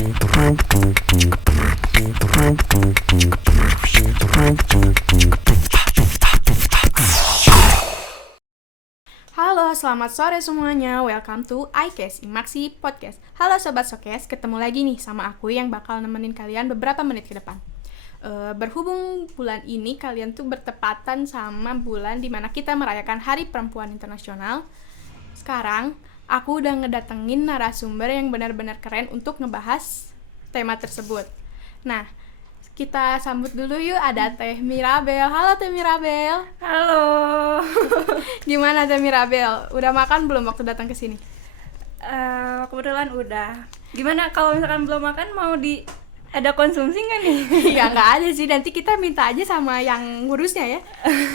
Halo, selamat sore semuanya. Welcome to iCast, Imaksi Podcast. Halo Sobat Sokes, ketemu lagi nih sama aku yang bakal nemenin kalian beberapa menit ke depan. Berhubung bulan ini kalian tuh bertepatan sama bulan dimana kita merayakan Hari Perempuan Internasional. Sekarang, aku udah ngedatengin narasumber yang benar-benar keren untuk ngebahas tema tersebut. Nah, kita sambut dulu yuk, ada Teh Mirabel. Halo Teh Mirabel. Halo. Gimana Teh Mirabel? Udah makan belum waktu datang ke sini? Kebetulan udah. Gimana kalau misalkan belum makan mau ada konsumsi nggak nih? Ya nggak ada sih, nanti kita minta aja sama yang ngurusnya ya.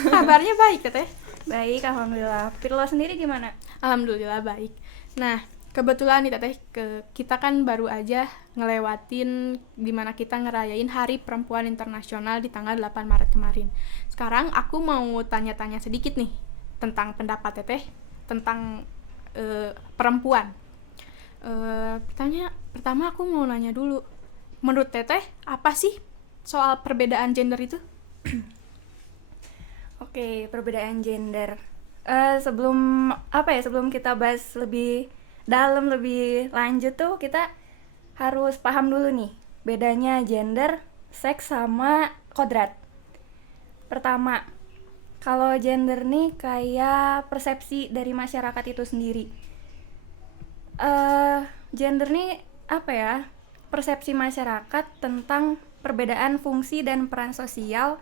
Kabarnya baik Teh? Baik, alhamdulillah. Pirlo sendiri gimana? Alhamdulillah baik. Nah, kebetulan nih Teteh, kita kan baru aja ngelewatin dimana kita ngerayain Hari Perempuan Internasional di tanggal 8 Maret kemarin. Sekarang aku mau tanya-tanya sedikit nih tentang pendapat Teteh tentang perempuan. Pertama aku mau nanya dulu, menurut Teteh apa sih soal perbedaan gender itu? Oke, perbedaan gender. Sebelum kita bahas lebih dalam, lebih lanjut tuh kita harus paham dulu nih bedanya gender, seks sama kodrat. Pertama, kalau gender nih kayak persepsi dari masyarakat itu sendiri. Gender nih persepsi masyarakat tentang perbedaan fungsi dan peran sosial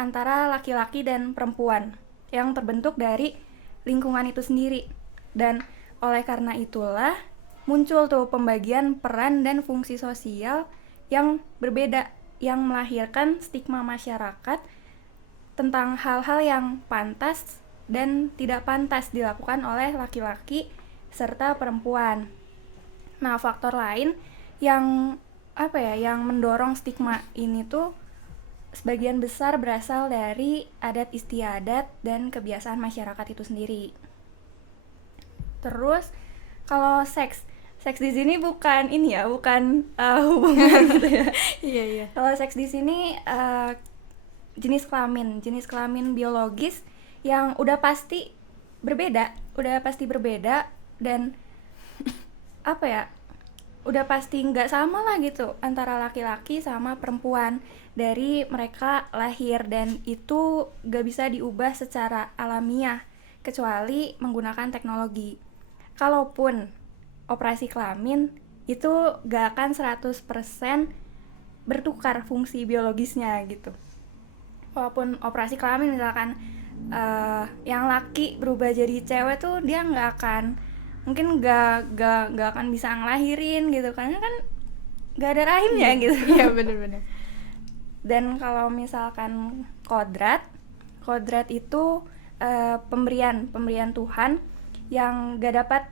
antara laki-laki dan perempuan yang terbentuk dari lingkungan itu sendiri. Dan oleh karena itulah muncul tuh pembagian peran dan fungsi sosial yang berbeda, yang melahirkan stigma masyarakat tentang hal-hal yang pantas dan tidak pantas dilakukan oleh laki-laki serta perempuan. Nah, faktor lain yang mendorong stigma ini tuh sebagian besar berasal dari adat istiadat dan kebiasaan masyarakat itu sendiri. Terus kalau seks di sini bukan hubungan gitu ya. Iya. Kalau seks di sini jenis kelamin biologis yang udah pasti berbeda dan udah pasti nggak sama lah gitu antara laki-laki sama perempuan dari mereka lahir, dan itu nggak bisa diubah secara alamiah kecuali menggunakan teknologi. Kalaupun operasi kelamin itu nggak akan 100% bertukar fungsi biologisnya gitu. Walaupun operasi kelamin misalkan yang laki berubah jadi cewek tuh dia nggak akan bisa ngelahirin gitu, karena kan nggak ada rahimnya gitu. Iya benar-benar. Dan kalau misalkan kodrat itu pemberian Tuhan yang gak dapat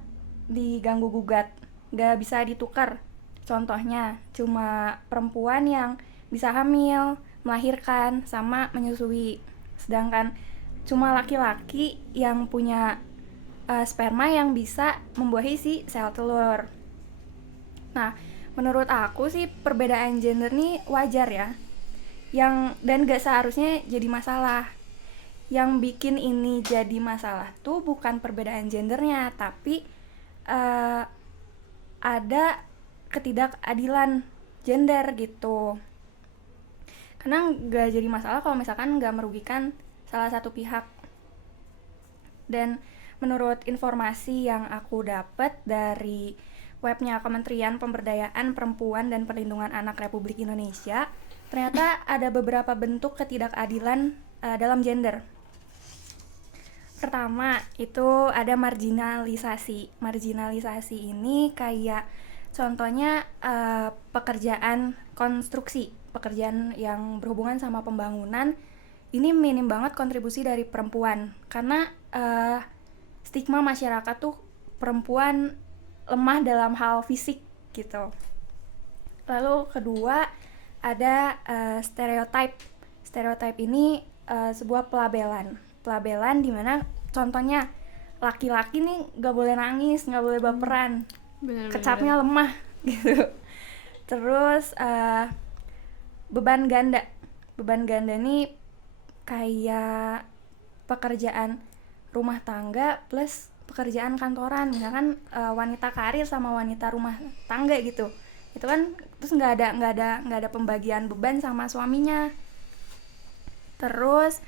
diganggu gugat, gak bisa ditukar. Contohnya cuma perempuan yang bisa hamil, melahirkan, sama menyusui. Sedangkan cuma laki-laki yang punya sperma yang bisa membuahi si sel telur. Nah, menurut aku sih perbedaan gender nih wajar ya, dan gak seharusnya jadi masalah. Yang bikin ini jadi masalah tuh bukan perbedaan gendernya, tapi ada ketidakadilan gender gitu. Karena gak jadi masalah kalau misalkan gak merugikan salah satu pihak. Dan menurut informasi yang aku dapat dari webnya Kementerian Pemberdayaan Perempuan dan Perlindungan Anak Republik Indonesia, ternyata ada beberapa bentuk ketidakadilan dalam gender. Pertama, itu ada marginalisasi. Marginalisasi ini kayak contohnya pekerjaan konstruksi, pekerjaan yang berhubungan sama pembangunan. Ini minim banget kontribusi dari perempuan, karena stigma masyarakat tuh perempuan lemah dalam hal fisik gitu. Lalu kedua, ada stereotype. Stereotype ini sebuah pelabelan di mana contohnya laki-laki nih nggak boleh nangis, nggak boleh baperan, kecapnya lemah gitu. Terus beban ganda. Beban ganda nih kayak pekerjaan rumah tangga plus pekerjaan kantoran. Misalkan wanita karir sama wanita rumah tangga gitu. Itu kan terus nggak ada pembagian beban sama suaminya. Terus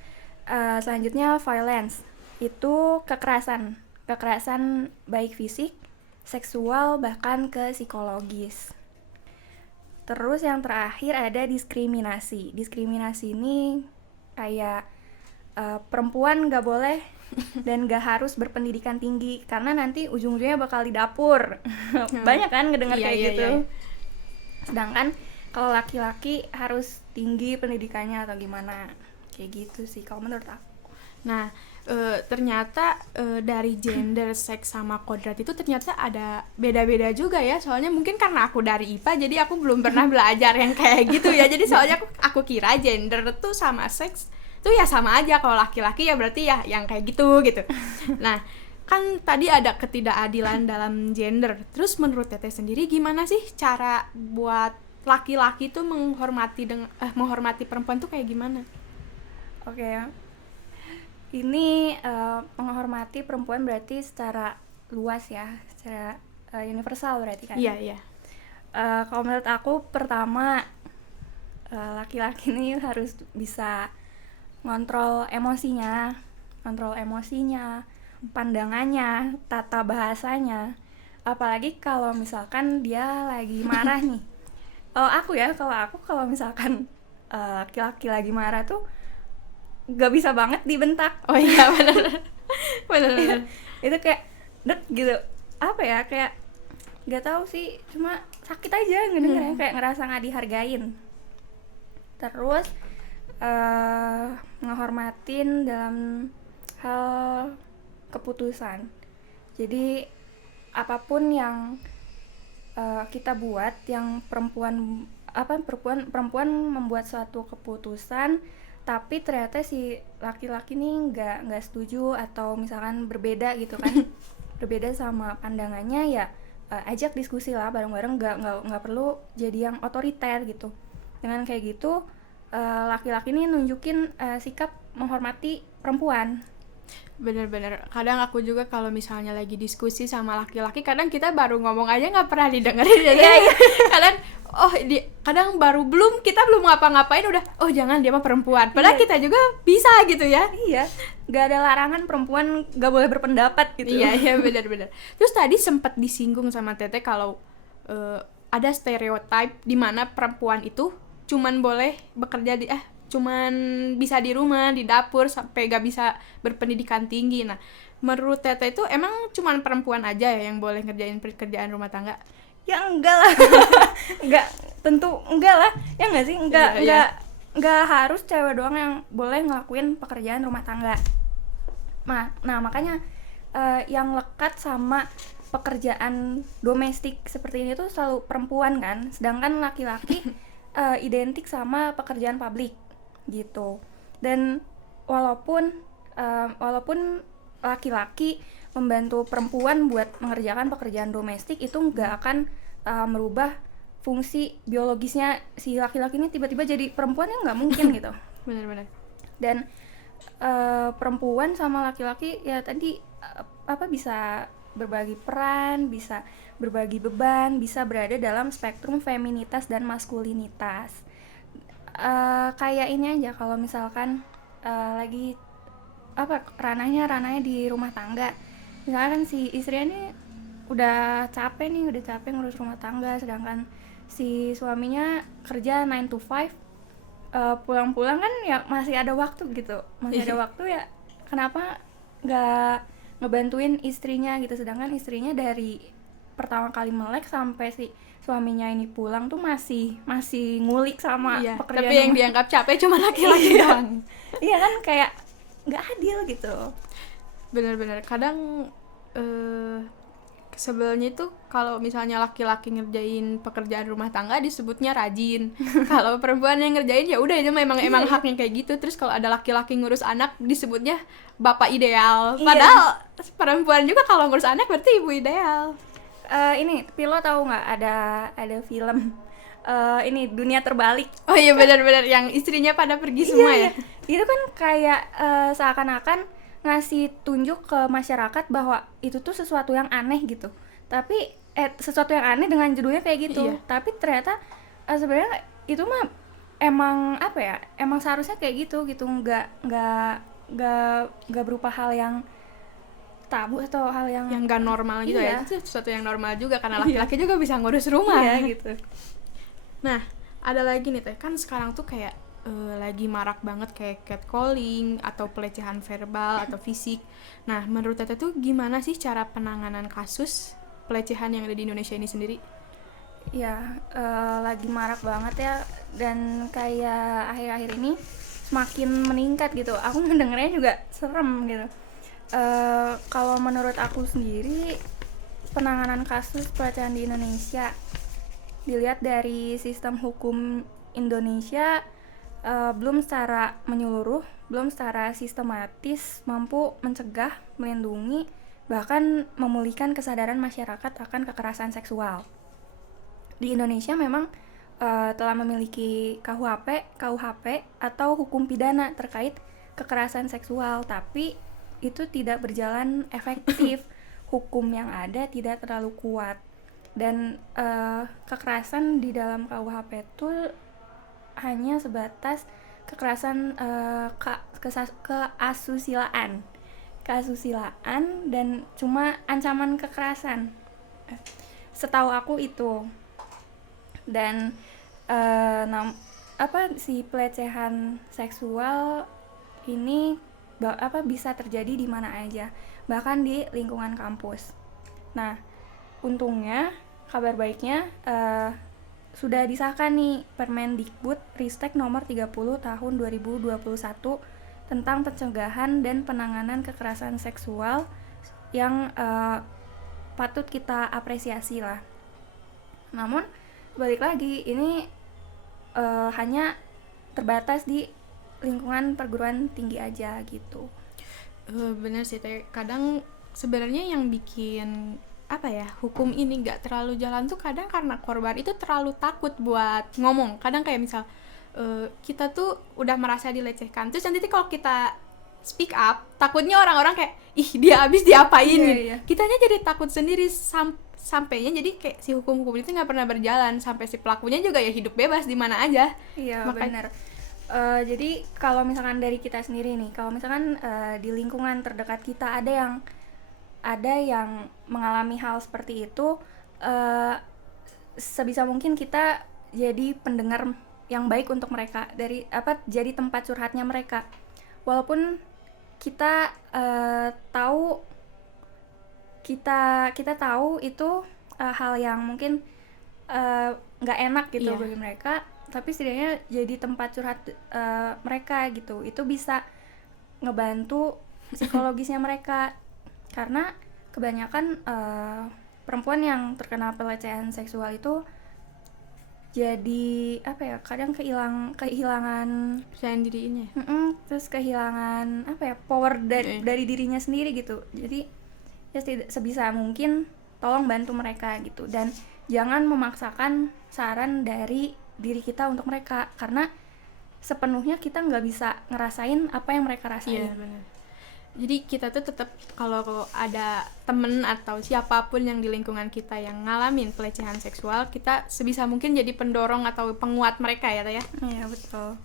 selanjutnya violence. Itu kekerasan baik fisik, seksual, bahkan ke psikologis. Terus yang terakhir ada diskriminasi. Diskriminasi ini kayak perempuan gak boleh dan gak harus berpendidikan tinggi karena nanti ujung-ujungnya bakal di dapur. Banyak kan ngedengar kayak gitu. Iya. Sedangkan kalau laki-laki harus tinggi pendidikannya atau gimana. Kayak gitu sih kalau menurut aku. Nah, ternyata dari gender, seks sama kodrat itu ternyata ada beda-beda juga ya. Soalnya mungkin karena aku dari IPA jadi aku belum pernah belajar yang kayak gitu ya. Jadi soalnya aku kira gender tuh sama seks tuh ya sama aja. Kalau laki-laki ya berarti ya yang kayak gitu. Nah, kan tadi ada ketidakadilan dalam gender. Terus menurut Teteh sendiri gimana sih cara buat laki-laki tuh menghormati perempuan tuh kayak gimana? Oke. Ini menghormati perempuan berarti secara luas ya, secara universal berarti kan? Iya. Kalau menurut aku pertama laki-laki ini harus bisa ngontrol emosinya, pandangannya, tata bahasanya. Apalagi kalau misalkan dia lagi marah nih. Kalau misalkan laki-laki lagi marah tuh gak bisa banget dibentak. Oh iya benar. Itu kayak dek gitu, apa ya, kayak gak tahu sih, cuma sakit aja ngedengernya, kayak ngerasa gak dihargain. Terus ngehormatin dalam hal keputusan. Jadi apapun yang kita buat, yang perempuan membuat suatu keputusan tapi ternyata si laki-laki nih nggak setuju atau misalkan berbeda gitu kan, berbeda sama pandangannya, ya ajak diskusi lah bareng-bareng, nggak perlu jadi yang otoriter gitu. Dengan kayak gitu laki-laki nih nunjukin sikap menghormati perempuan. Bener-bener, kadang aku juga kalau misalnya lagi diskusi sama laki-laki, kadang kita baru ngomong aja nggak pernah didengerin ya. Kadang belum ngapa-ngapain udah jangan, dia mah perempuan, padahal kita juga bisa gitu ya. Iya, nggak ada larangan perempuan nggak boleh berpendapat gitu. Iya benar-benar. Terus tadi sempat disinggung sama Teteh kalau ada stereotip di mana perempuan itu cuman boleh bekerja cuman bisa di rumah, di dapur, sampai gak bisa berpendidikan tinggi. Nah, menurut Teteh itu emang cuman perempuan aja ya yang boleh ngerjain pekerjaan rumah tangga? Ya enggak lah. Tentu enggak lah. Ya enggak sih? Enggak harus cewek doang yang boleh ngelakuin pekerjaan rumah tangga. Nah, makanya yang lekat sama pekerjaan domestik seperti ini tuh selalu perempuan kan, sedangkan laki-laki identik sama pekerjaan publik gitu. Dan walaupun laki-laki membantu perempuan buat mengerjakan pekerjaan domestik, itu nggak akan merubah fungsi biologisnya si laki-laki ini tiba-tiba jadi perempuan, yang nggak mungkin gitu. Benar-benar. Dan perempuan sama laki-laki ya tadi bisa berbagi peran, bisa berbagi beban, bisa berada dalam spektrum feminitas dan maskulinitas. Kayak ini aja, kalau misalkan lagi ranahnya di rumah tangga, misalkan si istrinya nih udah capek ngurus rumah tangga, sedangkan si suaminya kerja 9 to 5, pulang-pulang kan ya masih ada waktu gitu, ada waktu ya, kenapa nggak ngebantuin istrinya gitu, sedangkan istrinya dari pertama kali melek sampai si suaminya ini pulang tuh masih ngulik sama pekerjaan. Tapi yang dianggap capek cuma laki-laki doang. Iya kan, kayak nggak adil gitu. Bener-bener, kadang sebelnya itu kalau misalnya laki-laki ngerjain pekerjaan rumah tangga disebutnya rajin. Kalau perempuan yang ngerjain ya udah, itu emang haknya kayak gitu. Terus kalau ada laki-laki ngurus anak disebutnya bapak ideal. Padahal perempuan juga kalau ngurus anak berarti ibu ideal. Ini Pilo tahu nggak ada film ini Dunia Terbalik. Oh iya, benar-benar yang istrinya pada pergi semua ya. Itu kan kayak seakan-akan ngasih tunjuk ke masyarakat bahwa itu tuh sesuatu yang aneh gitu. Tapi sesuatu yang aneh dengan judulnya kayak gitu. Iya. Tapi ternyata sebenarnya itu mah emang apa ya? Emang seharusnya kayak gitu. Nggak berupa hal yang tabu atau hal yang Yang gak normal gitu Iya. ya. Itu sesuatu yang normal juga karena laki-laki juga bisa ngurus rumah. Iya gitu. Nah, ada lagi nih Teh, kan sekarang tuh kayak lagi marak banget kayak catcalling atau pelecehan verbal atau fisik. Nah, menurut Teteh tuh gimana sih cara penanganan kasus pelecehan yang ada di Indonesia ini sendiri? Ya, lagi marak banget ya, dan kayak akhir-akhir ini semakin meningkat gitu. Aku mendengarnya juga serem gitu. Kalau menurut aku sendiri, penanganan kasus pelecehan di Indonesia dilihat dari sistem hukum Indonesia belum secara menyeluruh, belum secara sistematis mampu mencegah, melindungi, bahkan memulihkan kesadaran masyarakat akan kekerasan seksual. Di Indonesia memang telah memiliki KUHP atau hukum pidana terkait kekerasan seksual, tapi itu tidak berjalan efektif. Hukum yang ada tidak terlalu kuat, dan kekerasan di dalam KUHP itu hanya sebatas kekerasan keasusilaan dan cuma ancaman kekerasan. Setahu aku itu. Dan si pelecehan seksual ini bisa terjadi di mana aja, bahkan di lingkungan kampus. Nah, untungnya, kabar baiknya sudah disahkan nih Permendikbud Ristek nomor 30 tahun 2021 tentang pencegahan dan penanganan kekerasan seksual yang patut kita apresiasi lah. Namun balik lagi, ini hanya terbatas di lingkungan perguruan tinggi aja gitu. Bener sih Teh, kadang sebenarnya yang bikin hukum ini nggak terlalu jalan tuh kadang karena korban itu terlalu takut buat ngomong. Kadang kayak misal kita tuh udah merasa dilecehkan, terus nanti kalau kita speak up, takutnya orang-orang kayak ih dia abis diapain gitu. Kitanya jadi takut sendiri sampainya jadi kayak si hukum-hukum itu nggak pernah berjalan, sampai si pelakunya juga ya hidup bebas di mana aja. Iya, benar. Jadi kalau misalkan dari kita sendiri nih, kalau misalkan di lingkungan terdekat kita ada yang mengalami hal seperti itu, sebisa mungkin kita jadi pendengar yang baik untuk mereka, jadi tempat curhatnya mereka. Walaupun kita tahu itu hal yang mungkin nggak enak gitu bagi mereka, tapi setidaknya jadi tempat curhat mereka gitu. Itu bisa ngebantu psikologisnya mereka. Karena kebanyakan perempuan yang terkena pelecehan seksual itu jadi kadang kehilangan percayaan dirinya. Terus kehilangan power dari dirinya sendiri gitu. Jadi ya sebisa mungkin tolong bantu mereka gitu, dan jangan memaksakan saran dari diri kita untuk mereka, karena sepenuhnya kita nggak bisa ngerasain apa yang mereka rasain. Iya, benar. Jadi kita tuh tetap kalau ada temen atau siapapun yang di lingkungan kita yang ngalamin pelecehan seksual, kita sebisa mungkin jadi pendorong atau penguat mereka ya Teh ya. Iya, betul.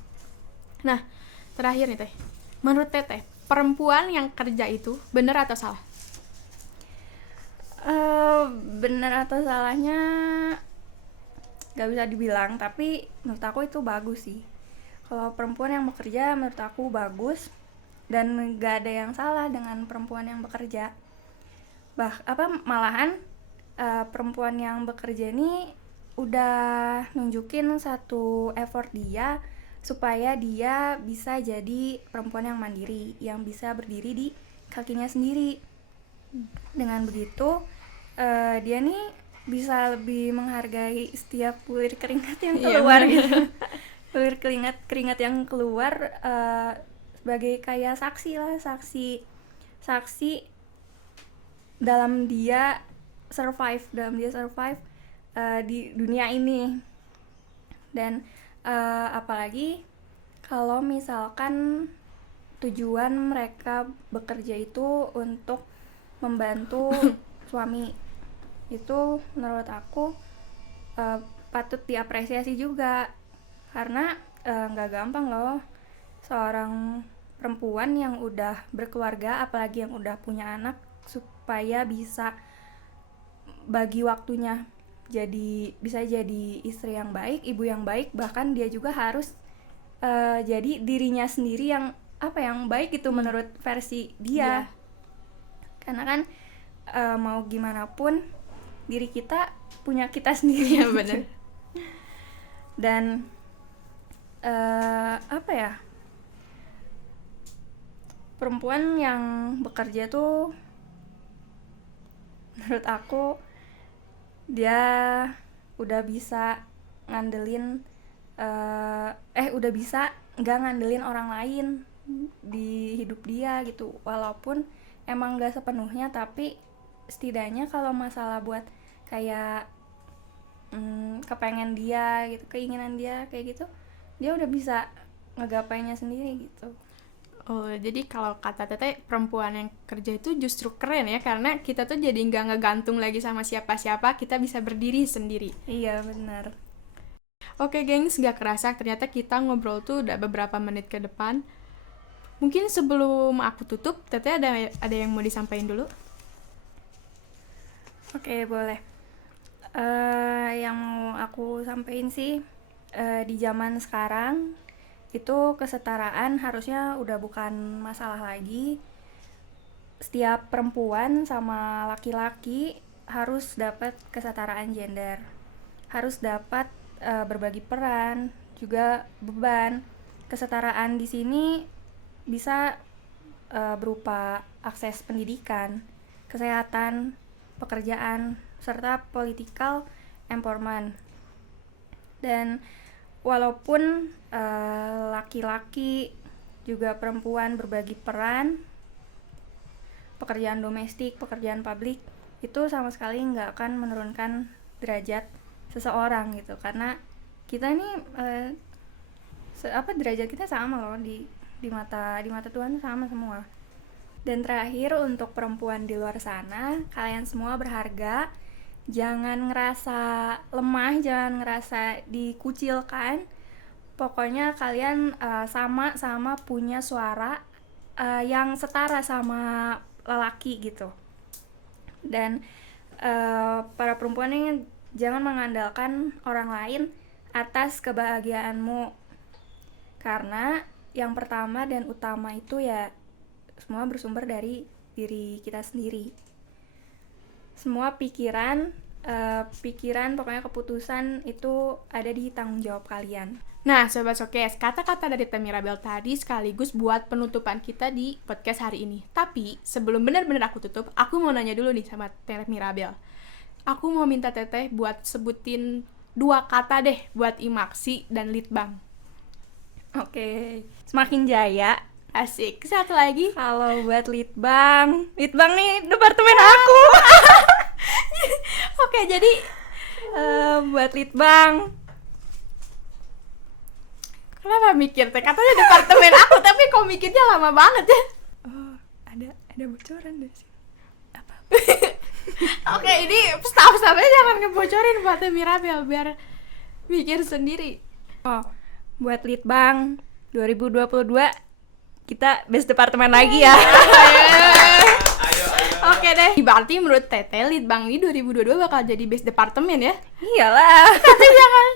Nah, terakhir nih Teh, menurut Teteh, perempuan yang kerja itu benar atau salah? Benar atau salahnya gak bisa dibilang, tapi menurut aku itu bagus sih. Kalau perempuan yang bekerja menurut aku bagus, dan gak ada yang salah dengan perempuan yang bekerja. Malahan perempuan yang bekerja ini udah nunjukin satu effort dia supaya dia bisa jadi perempuan yang mandiri, yang bisa berdiri di kakinya sendiri. Dengan begitu dia nih bisa lebih menghargai setiap bulir keringat yang keluar gitu. Bulir keringat yang keluar sebagai kayak saksi dalam dia survive di dunia ini. Dan apalagi kalau misalkan tujuan mereka bekerja itu untuk membantu suami, itu menurut aku patut diapresiasi juga, karena nggak gampang loh seorang perempuan yang udah berkeluarga, apalagi yang udah punya anak, supaya bisa bagi waktunya bisa jadi istri yang baik, ibu yang baik, bahkan dia juga harus jadi dirinya sendiri yang baik itu menurut versi dia. Karena kan mau gimana pun diri kita punya kita sendiri. Iya benar. Dan perempuan yang bekerja tuh menurut aku dia udah bisa ngandelin udah bisa nggak ngandelin orang lain di hidup dia gitu, walaupun emang nggak sepenuhnya, tapi setidaknya kalau masalah buat kayak kepengen dia gitu, keinginan dia kayak gitu, dia udah bisa ngegapainya sendiri gitu. Oh, jadi kalau kata Teteh, perempuan yang kerja itu justru keren ya, karena kita tuh jadi nggak ngegantung lagi sama siapa-siapa, kita bisa berdiri sendiri. Iya benar. Oke gengs, gak kerasa ternyata kita ngobrol tuh udah beberapa menit ke depan. Mungkin sebelum aku tutup, Teteh ada yang mau disampaikan dulu? Oke, boleh. Yang mau aku sampaikan sih, di zaman sekarang itu kesetaraan harusnya udah bukan masalah lagi. Setiap perempuan sama laki-laki harus dapat kesetaraan gender, harus dapat berbagi peran, juga beban. Kesetaraan di sini bisa berupa akses pendidikan, kesehatan, pekerjaan, serta political empowerment. Dan walaupun laki-laki juga perempuan berbagi peran, pekerjaan domestik, pekerjaan publik, itu sama sekali nggak akan menurunkan derajat seseorang gitu, karena kita ini derajat kita sama loh di mata Tuhan, sama semua. Dan terakhir, untuk perempuan di luar sana, kalian semua berharga. Jangan ngerasa lemah, jangan ngerasa dikucilkan. Pokoknya kalian sama-sama punya suara yang setara sama lelaki gitu. Dan para perempuan ini jangan mengandalkan orang lain atas kebahagiaanmu, karena yang pertama dan utama itu ya semua bersumber dari diri kita sendiri. Semua pikiran, pokoknya keputusan itu ada di tanggung jawab kalian. Nah, Sobat Sokes, kata-kata dari Teh Mirabel tadi sekaligus buat penutupan kita di podcast hari ini. Tapi, sebelum benar-benar aku tutup, aku mau nanya dulu nih sama Teh Mirabel. Aku mau minta Teteh buat sebutin 2 kata deh buat Imaksi dan Litbang. Oke, Semakin Jaya. Asik. Satu lagi. Kalau buat Litbang nih departemen aku. Oke, jadi buat Litbang, kenapa mikir Teh? Katanya departemen aku, tapi kok mikirnya lama banget ya? Oh, ada bocoran dari sini. Apa? Oke, ini staff-staffnya jangan ngebocorin buat Teh Mirabel biar mikir sendiri. Oh, buat Litbang 2022 kita best departemen lagi ya. Oke deh. Berarti menurut Teteh, Litbang ini 2022 bakal jadi best departemen ya? Iyalah. Tapi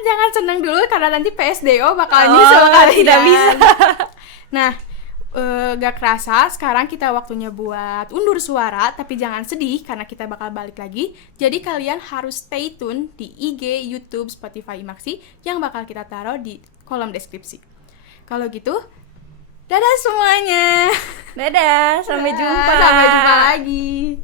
jangan seneng dulu karena nanti PSDO bakal nyusul kalian. Tidak bisa. Nah, gak kerasa sekarang kita waktunya buat undur suara, tapi jangan sedih karena kita bakal balik lagi. Jadi kalian harus stay tune di IG, YouTube, Spotify Imaksi yang bakal kita taruh di kolom deskripsi. Kalau gitu, dadah semuanya. Dadah, sampai jumpa. Sampai jumpa lagi.